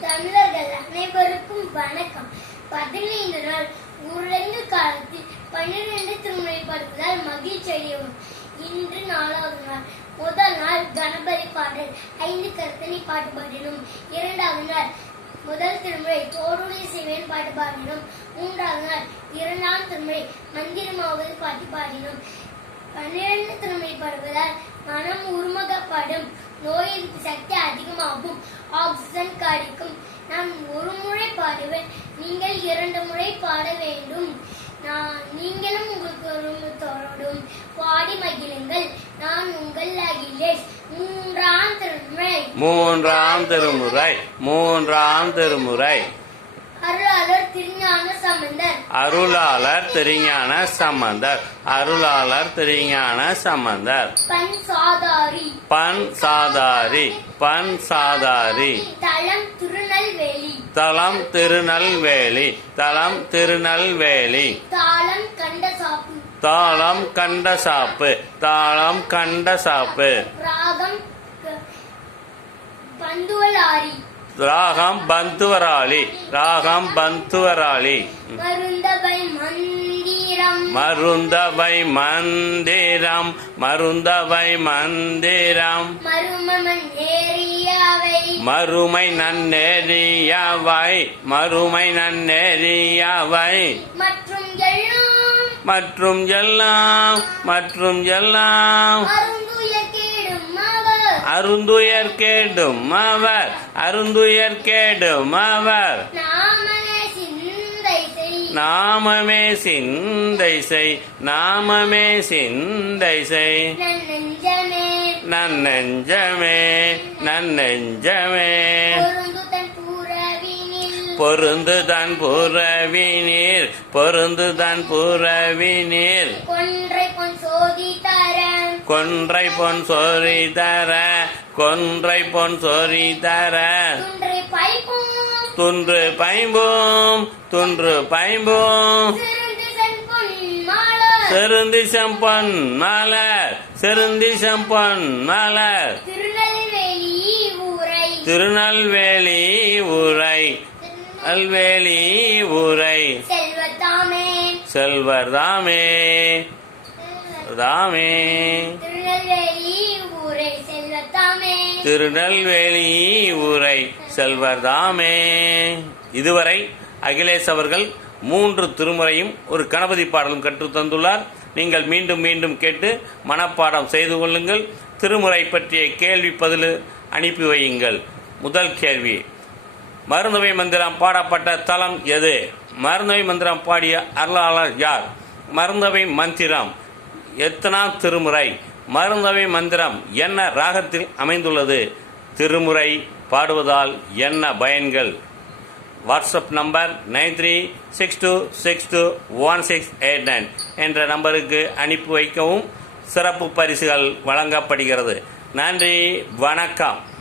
தமிழர்கள் அனைவருக்கும் வணக்கம். பதினைந்து நாள் ஊரடங்கு காலத்தில் பன்னிரண்டு திருமுறை படுவதால் மகிழ்ச்சி அடையவும். இன்று நாலாவது நாள். முதல் நாள் கணபதி பாடல். ஐந்து கருத்தனை பாட்டு பாடினோம். இரண்டாவது நாள் முதல் திருமுறை தோடுடைய சிவன் பாட்டு பாடினோம். மூன்றாவது நாள் இரண்டாம் திருமுறை மந்திரமாவது பாட்டு பாடினோம். பன்னிரண்டு திருமுறை பாடுவதால் மனம் நோய் எதிர்ப்பு சக்தி அதிகமாகும். ஆக்சிஜன் கிடைக்கும். நான் ஒரு முறை பாடுவேன். நீங்கள் இரண்டு முறை பாட வேண்டும். நான் நீங்களும் உங்கள் தொடரும். பாடி மகிழுங்கள். நான் உங்கள் அகிலேஷ். மூன்றாம் திருமுறை. மூன்றாம் திருமுறை. மூன்றாம் திருமுறை. அருளாளர் திருஞான சம்பந்தர். அருளாளர் திருஞான சம்பந்தர். பன் சாதாரி. பன் சாதாரி. தலம் திருநெல்வேலி. தலம் திருநெல்வேலி. திருநெல்வேலி. தாளம் சாப்பு. தாளம் கண்ட சாப்பு. தாளம் கண்ட சாப்பு. ராகம் பந்துவராளி ராகம் பந்துவராளி. மருந்தவை மந்திரம். மருந்தவை மந்திரம் மறுமை நன்னெறியவை. மறுமை நன்னெறியவை மற்றும் எல்லாம். மற்றும் எல்லாம் மற்றும் எல்லாம் அருந்துய கேடும் அவர் அருந்துயர் கேடும் அவர். அருந்துயர் கேடும் அவர். நாமனே சிந்தை செய். நாமமே சிந்தை செய். நாமமே சிந்தை செய். நன்னெஞ்சமே நன்னெஞ்சமே நன்னெஞ்சமே பொருந்து தன் பூரவினில் பொருந்து தன் புறவினீர் பொருந்து தன் புறவினீர் கொன்றை பொன் சொறி தர கொன்றை பொன் சொறி தர. துன்றை பைம்போம். துன்று பைம்போம் சிறந்து செம்பொன் மாலர். செருந்தி செம்பொன் மலர் செருந்தி செம்பொன் மலர். திருநெல்வேலி ஊரை திருநெல்வேலி ஊரை. செல்வர் தாமே தாமே. திருநெல்வேலி ஊரை ஊரை செல்வர் தாமே இதுவரை அகிலேஷ் அவர்கள் மூன்று திருமுறையும் ஒரு கணபதி பாடலும் கற்றுத் தந்துள்ளார். நீங்கள் மீண்டும் மீண்டும் கேட்டு மனப்பாடம் செய்து கொள்ளுங்கள். திருமுறை பற்றிய கேள்வி பதில் அனுப்பி வையுங்கள். முதல் கேள்வி. மருந்தவை மந்திரம் பாடப்பட்ட தலம் எது? மருந்தவை மந்திரம் பாடிய அருளாளர் யார்? மருந்தவை மந்திரம். எத்தனாம் திருமுறை? மருந்தவை மந்திரம் என்ன ராகத்தில் அமைந்துள்ளது? திருமுறை பாடுவதால் என்ன பயன்கள்? WhatsApp number nine three six two six two one six eight nine என்ற நம்பருக்கு அனுப்பி வைக்கவும் சிறப்பு பரிசுகள் வழங்கப்படுகிறது. நன்றி வணக்கம்.